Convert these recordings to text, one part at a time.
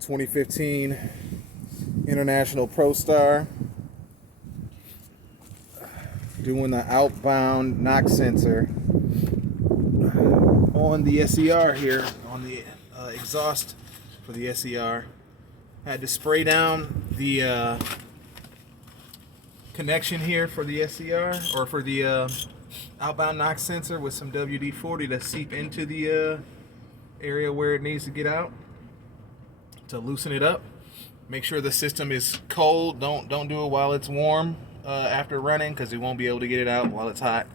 2015 International Prostar, doing the outbound knock sensor on the SCR here, on the exhaust for the SCR. Had to spray down the connection here for the SCR, or for the outbound knock sensor, with some WD-40 to seep into the area where it needs to get out, to loosen it up. Make sure the system is cold. Don't do it while it's warm after running, because you won't be able to get it out while it's hot.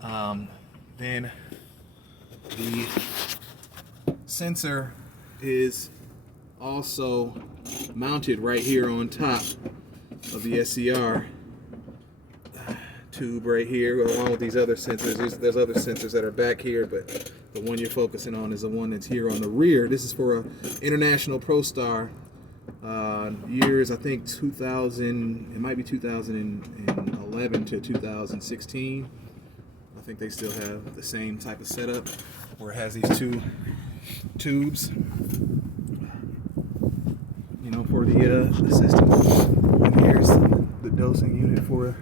Then the sensor is also mounted right here on top of the SCR tube right here, along with these other sensors. There's other sensors that are back here, but the one you're focusing on is the one that's here on the rear. This is for a International Prostar, years, I think 2000, it might be 2011 to 2016. I think they still have the same type of setup where it has these two tubes, you know, for the system. And here's the dosing unit for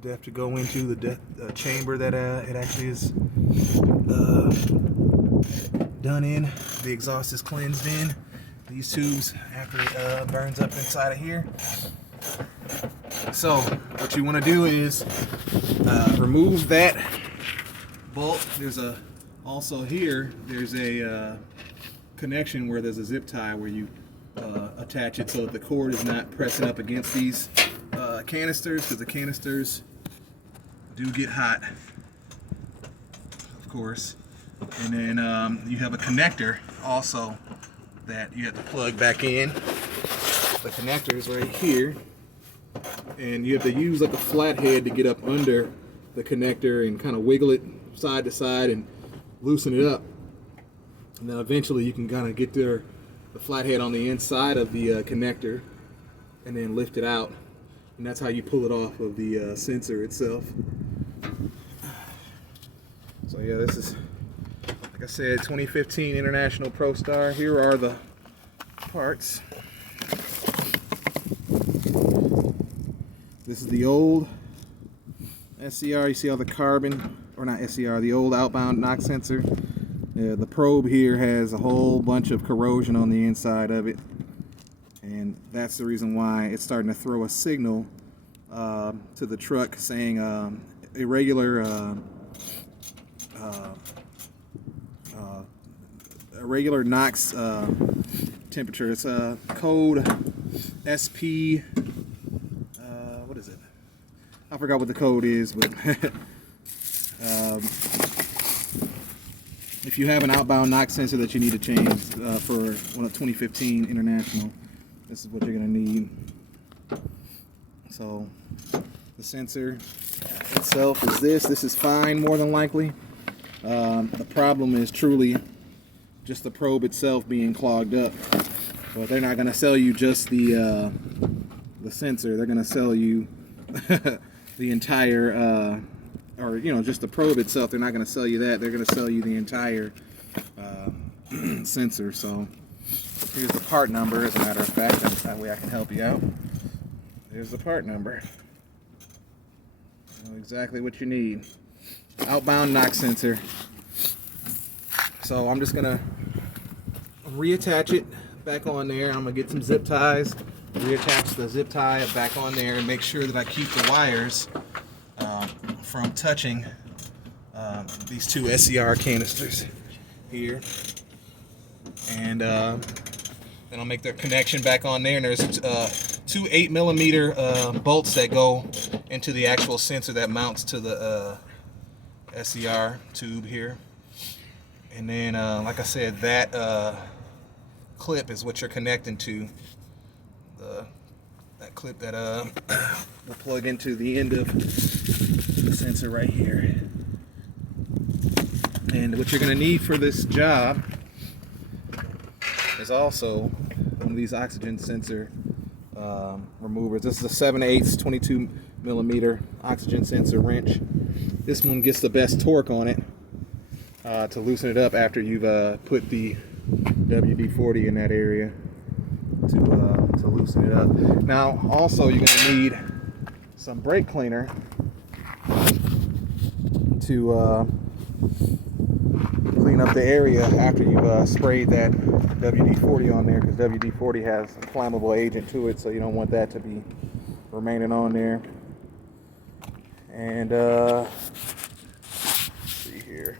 the depth to go into, the chamber that it actually is done in. The exhaust is cleansed in these tubes after it burns up inside of here. So what you want to do is remove that bolt. There's also here there's a connection where there's a zip tie where you attach it so that the cord is not pressing up against these canisters, because the canisters do get hot, of course. And then you have a connector also that you have to plug back in. The connector is right here, and you have to use like a flathead to get up under the connector and kind of wiggle it side to side and loosen it up. And then eventually you can kind of get the flathead on the inside of the connector and then lift it out, and that's how you pull it off of the sensor itself. So yeah, this is, like I said, 2015 International Prostar. Here are the parts. This is the old SCR. You see all the carbon, or not SCR, the old outbound knock sensor. The probe here has a whole bunch of corrosion on the inside of it, and that's the reason why it's starting to throw a signal to the truck saying irregular NOx temperature. It's code SP. What is it? I forgot what the code is, but if you have an outbound knock sensor that you need to change for 2015 International, this is what you're going to need. So the sensor itself is this. This is fine, more than likely. The problem is truly just the probe itself being clogged up. But they're not going to sell you just the sensor. They're going to sell you the entire, or you know, just the probe itself. They're not going to sell you that. They're going to sell you the entire sensor. So here's the part number, as a matter of fact. That way I can help you out. There's the part number. You know exactly what you need. Outbound knock sensor. So I'm just going to reattach it back on there. I'm going to get some zip ties, reattach the zip tie back on there, and make sure that I keep the wires from touching these two SCR canisters here. And then I'll make the connection back on there. And there's two 8mm bolts that go into the actual sensor that mounts to the SCR tube here. And then, like I said, that clip is what you're connecting to. That clip that will plug into the end of the sensor right here. And what you're going to need for this job is also one of these oxygen sensor removers. This is a 7/8 22mm oxygen sensor wrench. This one gets the best torque on it to loosen it up after you've put the WD-40 in that area to loosen it up. Now, also you're going to need some brake cleaner to clean up the area after you've sprayed that WD-40 on there, because WD-40 has a flammable agent to it, so you don't want that to be remaining on there. And let's see here.